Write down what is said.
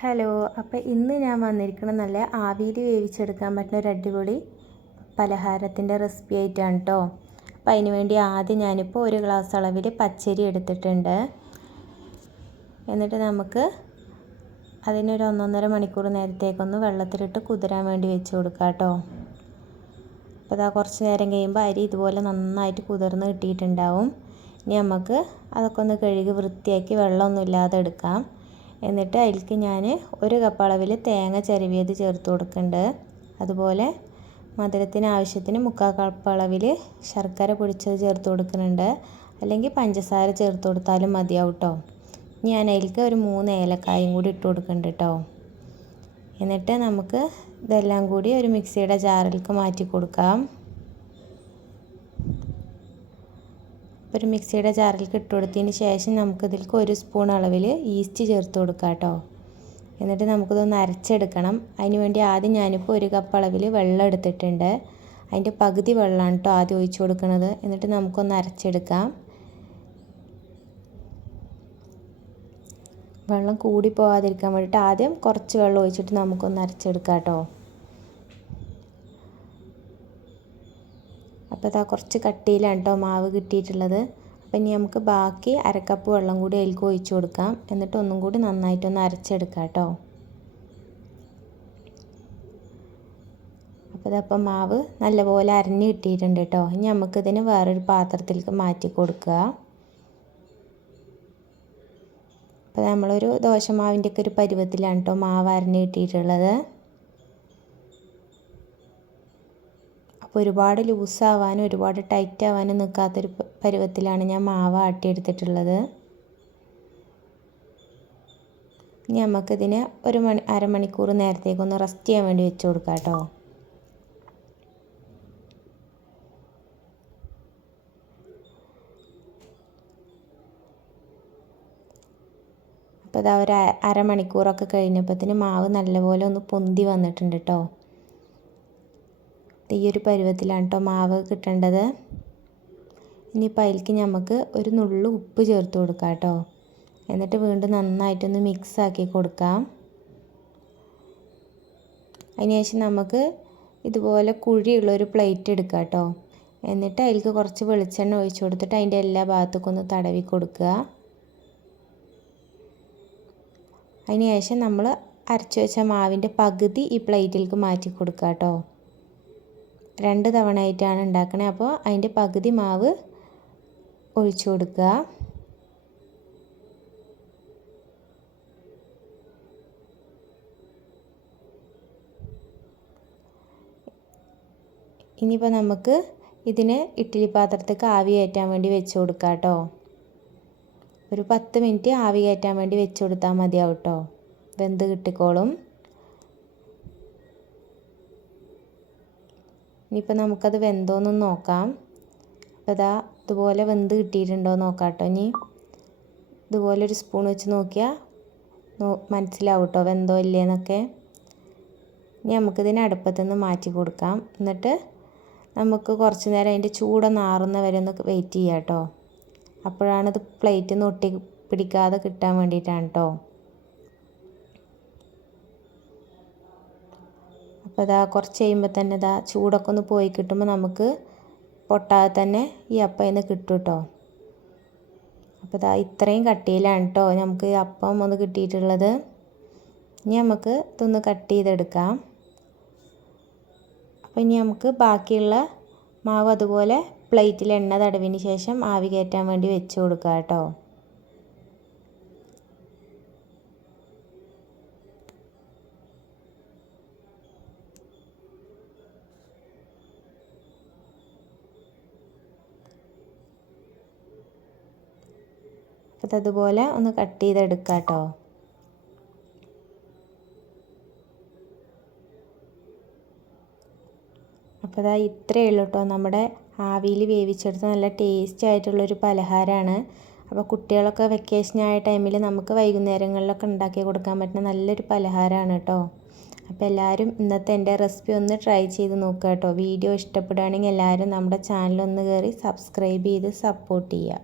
Hello അപ്പോൾ ഇന്ന് ഞാൻ വന്നിരിക്കുന്നത് നല്ല ആവിയിൽ വേവിച്ചെടുക്കാൻ പറ്റുന്ന ഒരു അടിപൊളി പലഹാരത്തിന്റെ റെസിപ്പി ആയിട്ടാണ് കേട്ടോ അപ്പോൾ അതിന് വേണ്ടി ആദ്യം ഞാനിപ്പോൾ ഒരു ഗ്ലാസ് അളവിൽ പച്ചരി എടുത്തിട്ടുണ്ട്. എന്നിട്ട് നമുക്ക് അതിനൊരു ഒന്നൊന്നര മണിക്കൂർ നേരത്തേക്കൊന്ന് വെള്ളത്തിലിട്ട് കുതിരാൻ വേണ്ടി വെച്ച് കൊടുക്കാം കേട്ടോ അപ്പോൾ അതാ കുറച്ച് നേരം കഴിയുമ്പോൾ അരി ഇതുപോലെ നന്നായിട്ട് കുതിർന്ന് കിട്ടിയിട്ടുണ്ടാവും. ഇനി നമുക്ക് അതൊക്കെ ഒന്ന് കഴുകി വൃത്തിയാക്കി വെള്ളമൊന്നും ഇല്ലാതെ എടുക്കാം. എന്നിട്ട് അതിലേക്ക് ഞാൻ ഒരു കപ്പ് അളവിൽ തേങ്ങ ചിരവിയത് ചേർത്ത് കൊടുക്കുന്നുണ്ട്. അതുപോലെ മധുരത്തിന് ആവശ്യത്തിന് മുക്കാൽ കപ്പ് അളവിൽ ശർക്കര പൊടിച്ചത് ചേർത്ത് കൊടുക്കുന്നുണ്ട്. അല്ലെങ്കിൽ പഞ്ചസാര ചേർത്ത് കൊടുത്താലും മതിയാവും കേട്ടോ. ഞാൻ അതിലേക്ക് ഒരു മൂന്ന് ഏലക്കായും കൂടി ഇട്ട് കൊടുക്കുന്നുണ്ട് കേട്ടോ. എന്നിട്ട് നമുക്ക് ഇതെല്ലാം കൂടി ഒരു മിക്സിയുടെ ജാറിലേക്ക് മാറ്റി കൊടുക്കാം. ഒരു മിക്സിയുടെ ജാറിലേക്ക് ഇട്ട് കൊടുത്തതിന് ശേഷം നമുക്കിതിലേക്ക് ഒരു സ്പൂൺ അളവിൽ ഈസ്റ്റ് ചേർത്ത് കൊടുക്കാം കേട്ടോ. എന്നിട്ട് നമുക്കിതൊന്ന് അരച്ചെടുക്കണം. അതിന് വേണ്ടി ആദ്യം ഞാനിപ്പോൾ ഒരു കപ്പ് അളവിൽ വെള്ളം എടുത്തിട്ടുണ്ട്. അതിന്റെ പകുതി വെള്ളമാണ് കേട്ടോ ആദ്യം ഒഴിച്ചു കൊടുക്കുന്നത്. എന്നിട്ട് നമുക്കൊന്ന് അരച്ചെടുക്കാം. വെള്ളം കൂടി പോകാതിരിക്കാൻ വേണ്ടിയിട്ട് ആദ്യം കുറച്ച് വെള്ളം ഒഴിച്ചിട്ട് നമുക്കൊന്ന് അരച്ചെടുക്കാം കേട്ടോ. അപ്പോൾ ഇതാ കുറച്ച് കട്ടിയിലാണ് കേട്ടോ മാവ് കിട്ടിയിട്ടുള്ളത്. അപ്പോൾ ഇനി നമുക്ക് ബാക്കി അരക്കപ്പ് വെള്ളം കൂടി അതിലേക്ക് ഒഴിച്ചു കൊടുക്കാം. എന്നിട്ട് ഒന്നും കൂടി നന്നായിട്ടൊന്ന് അരച്ചെടുക്കാം കേട്ടോ. അപ്പോൾ ഇതപ്പം മാവ് നല്ലപോലെ അരഞ്ഞ് കിട്ടിയിട്ടുണ്ട് കേട്ടോ. ഇനി നമുക്കിതിന് വേറൊരു പാത്രത്തിലേക്ക് മാറ്റി കൊടുക്കുക. അപ്പോൾ നമ്മളൊരു ദോശമാവിന്റെയൊക്കെ ഒരു പരുവത്തിലാണ് കേട്ടോ മാവ് അരഞ്ഞ് കിട്ടിയിട്ടുള്ളത് അപ്പോൾ ഒരുപാട് ലൂസാവാനും ഒരുപാട് ടൈറ്റ് ആവാനും നിൽക്കാത്തൊരു പരുവത്തിലാണ് ഞാൻ മാവ് ആട്ടിയെടുത്തിട്ടുള്ളത്. ഇനി നമുക്കിതിനെ ഒരു മണി അരമണിക്കൂർ നേരത്തേക്കൊന്ന് റെസ്റ്റ് ചെയ്യാൻ വേണ്ടി വെച്ച് കൊടുക്കാം കേട്ടോ അപ്പോൾ ഇതാ ഒരു അരമണിക്കൂറൊക്കെ കഴിഞ്ഞപ്പോഴത്തേന് മാവ് നല്ലപോലെ ഒന്ന് പൊന്തി വന്നിട്ടുണ്ട് കേട്ടോ ഈ ഒരു പരുവത്തിലാണ് കേട്ടോ മാവ് കിട്ടേണ്ടത്. ഇനിയിപ്പോൾ അതിലേക്ക് നമുക്ക് ഒരു നുള്ളു ഉപ്പ് ചേർത്ത് കൊടുക്കാം കേട്ടോ. എന്നിട്ട് വീണ്ടും നന്നായിട്ടൊന്ന് മിക്സ് ആക്കി കൊടുക്കാം. അതിനുശേഷം നമുക്ക് ഇതുപോലെ കുഴിയുള്ള ഒരു പ്ലേറ്റ് എടുക്കാം കേട്ടോ. എന്നിട്ട് അതിലേക്ക് കുറച്ച് വെളിച്ചെണ്ണ ഒഴിച്ചു കൊടുത്തിട്ട് അതിന്റെ എല്ലാ ഭാഗത്തേക്കും ഒന്ന് തടവി കൊടുക്കുക. അതിനുശേഷം നമ്മൾ അരച്ചു വെച്ച മാവിന്റെ പകുതി ഈ പ്ലേറ്റിലേക്ക് മാറ്റി കൊടുക്കുക കേട്ടോ. രണ്ട് തവണ ആയിട്ടാണ് ഉണ്ടാക്കണേ. അപ്പോൾ അതിന്റെ പകുതി മാവ് ഒഴിച്ചു കൊടുക്കുക. ഇനിയിപ്പോൾ നമുക്ക് ഇതിന് ഇഡ്ഡലി പാത്രത്തേക്ക് ആവി കയറ്റാൻ വേണ്ടി വെച്ച് കൊടുക്കാം കേട്ടോ. ഒരു പത്ത് മിനിറ്റ് ആവി കയറ്റാൻ വേണ്ടി വെച്ച് കൊടുത്താൽ മതിയാവും കേട്ടോ. വെന്ത് കിട്ടിക്കോളും. ഇനിയിപ്പോൾ നമുക്കത് വെന്തോന്ന് നോക്കാം. അപ്പോൾ ഇതാ ഇതുപോലെ വെന്ത് കിട്ടിയിട്ടുണ്ടോ നോക്കാം കേട്ടോ. ഇനി ഇതുപോലെ ഒരു സ്പൂൺ വെച്ച് നോക്കിയാൽ മനസ്സിലാവും കേട്ടോ വെന്തോ ഇല്ലേന്നൊക്കെ ഇനി നമുക്കിതിനെ അടുപ്പത്തു നിന്ന് മാറ്റി കൊടുക്കാം. എന്നിട്ട് നമുക്ക് കുറച്ച് നേരം അതിന്റെ ചൂടൊന്ന് ആറുന്ന വരെ ഒന്ന് വെയിറ്റ് ചെയ്യാം കേട്ടോ. അപ്പോഴാണ് പ്ലേറ്റിൽ നിന്ന് ഒട്ടി പിടിക്കാതെ കിട്ടാൻ വേണ്ടിയിട്ടാണ് കേട്ടോ. അപ്പോൾ ഇതാ കുറച്ച് കഴിയുമ്പോൾ തന്നെ ഇതാ ചൂടൊക്കെ ഒന്ന് പോയി കിട്ടുമ്പോൾ നമുക്ക് പൊട്ടാതെ തന്നെ ഈ അപ്പം ഇന്ന് കിട്ടും കേട്ടോ. അപ്പോൾ ഇതാ ഇത്രയും കട്ടിയിലാണ് കേട്ടോ നമുക്ക് അപ്പം ഒന്ന് കിട്ടിയിട്ടുള്ളത്. ഇനി നമുക്ക് ഇതൊന്ന് കട്ട് ചെയ്തെടുക്കാം. അപ്പോൾ ഇനി നമുക്ക് ബാക്കിയുള്ള മാവ് അതുപോലെ പ്ലേറ്റിൽ എണ്ണ തടവിന് ശേഷം ആവി കയറ്റാൻ വേണ്ടി വെച്ച് കൊടുക്കാം കേട്ടോ. അപ്പോൾ അതുപോലെ ഒന്ന് കട്ട് ചെയ്തെടുക്കുക കേട്ടോ അപ്പോൾ അതാ ഇത്രയേ ഉള്ളൂ കേട്ടോ നമ്മുടെ ആവിയിൽ വേവിച്ചെടുത്ത നല്ല ടേസ്റ്റി ആയിട്ടുള്ളൊരു പലഹാരമാണ് അപ്പോൾ കുട്ടികളൊക്കെ വെക്കേഷൻ ആയ ടൈമിൽ നമുക്ക് വൈകുന്നേരങ്ങളിലൊക്കെ ഉണ്ടാക്കി കൊടുക്കാൻ പറ്റുന്ന നല്ലൊരു പലഹാരമാണ് കേട്ടോ അപ്പോൾ എല്ലാവരും ഇന്നത്തെ എന്റെ റെസിപ്പി ഒന്ന് ട്രൈ ചെയ്ത് നോക്കുക കേട്ടോ വീഡിയോ ഇഷ്ടപ്പെടുകയാണെങ്കിൽ എല്ലാവരും നമ്മുടെ ചാനൽ ഒന്ന് കയറി സബ്സ്ക്രൈബ് ചെയ്ത് സപ്പോർട്ട് ചെയ്യുക